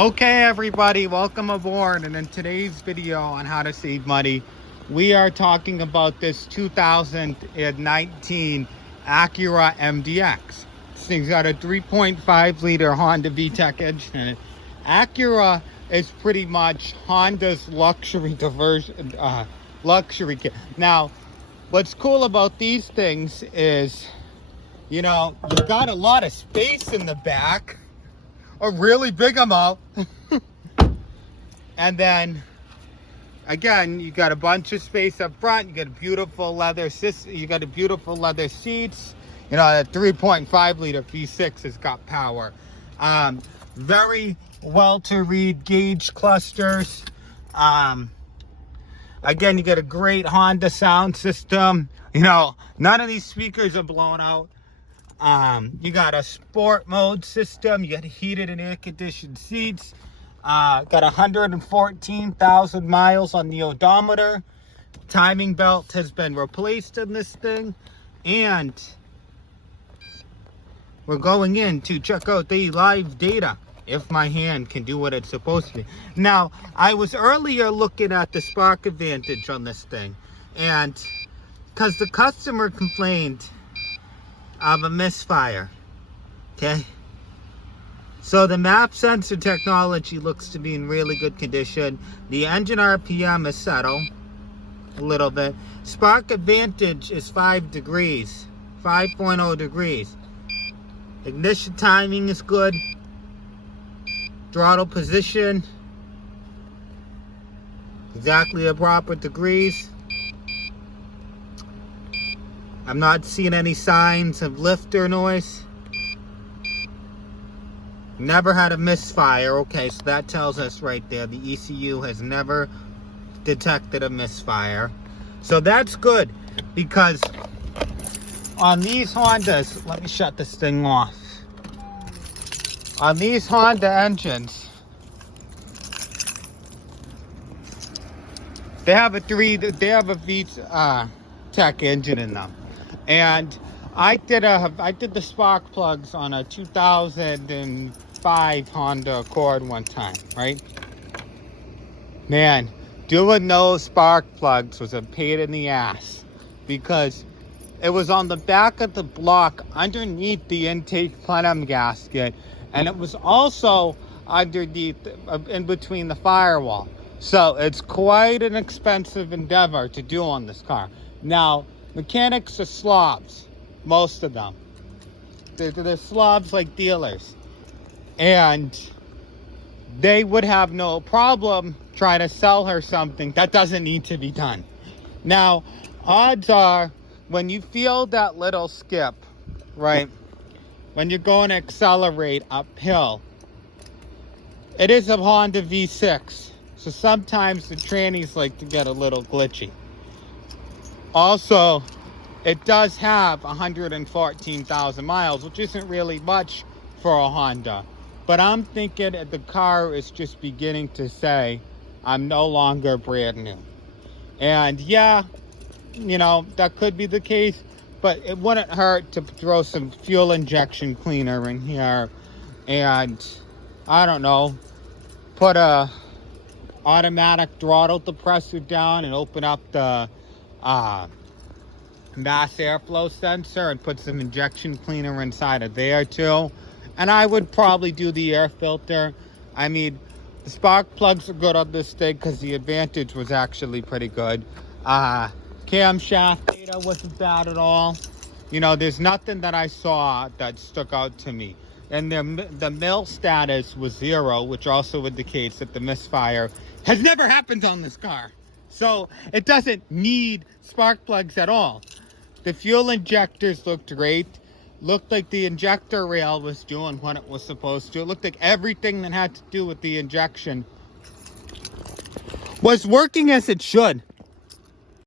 Okay everybody, welcome aboard, and in today's video on how to save money, we are talking about this 2019 Acura RDX. This thing's got a 3.5 liter Honda VTEC engine in it. Acura is pretty much Honda's luxury kit. Now, what's cool about these things is, you know, you've got a lot of space in the back. A really big amount. And then again, you got a bunch of space up front. You got a beautiful leather seats. You know, that 3.5 liter V6 has got power. Very well to read gauge clusters. Again, you get a great Honda sound system. You know, none of these speakers are blown out. You got a sport mode system. You got heated and air conditioned seats. Got 114,000 miles on the odometer. Timing belt has been replaced in this thing. And we're going in to check out the live data, if my hand can do what it's supposed to be. Now, I was earlier looking at the spark advantage on this thing, and because the customer complained of a misfire, okay? So the map sensor technology looks to be in really good condition. The engine RPM is settled a little bit. Spark advantage is 5 degrees, 5.0 degrees. Ignition timing is good. Throttle position, exactly the proper degrees. I'm not seeing any signs of lifter noise. Never had a misfire. Okay, so that tells us right there the ECU has never detected a misfire. So that's good, because on these Hondas, let me shut this thing off. On these Honda engines, they have a VTEC engine in them. And I did the spark plugs on a 2005 Honda Accord one time, right? Man, doing those spark plugs was a pain in the ass, because it was on the back of the block underneath the intake plenum gasket, and it was also underneath, in between the firewall. So it's quite an expensive endeavor to do on this car. Now, mechanics are slobs, most of them. They're slobs like dealers. And they would have no problem trying to sell her something that doesn't need to be done. Now, odds are, when you feel that little skip, right, when you're going to accelerate uphill, it is a Honda V6. So sometimes the trannies like to get a little glitchy. Also, it does have 114,000 miles, which isn't really much for a Honda. But I'm thinking that the car is just beginning to say, I'm no longer brand new. And yeah, you know, that could be the case, but it wouldn't hurt to throw some fuel injection cleaner in here. And, I don't know, put a automatic throttle depressor down and open up the mass airflow sensor and put some injection cleaner inside of there too. And I would probably do the air filter. I mean, the spark plugs are good on this thing because the advantage was actually pretty good. Camshaft data wasn't bad at all. You know, there's nothing that I saw that stuck out to me. And the mil status was 0, which also indicates that the misfire has never happened on this car. So it doesn't need spark plugs at all. The fuel injectors looked great. Looked like the injector rail was doing what it was supposed to. It looked like everything that had to do with the injection was working as it should.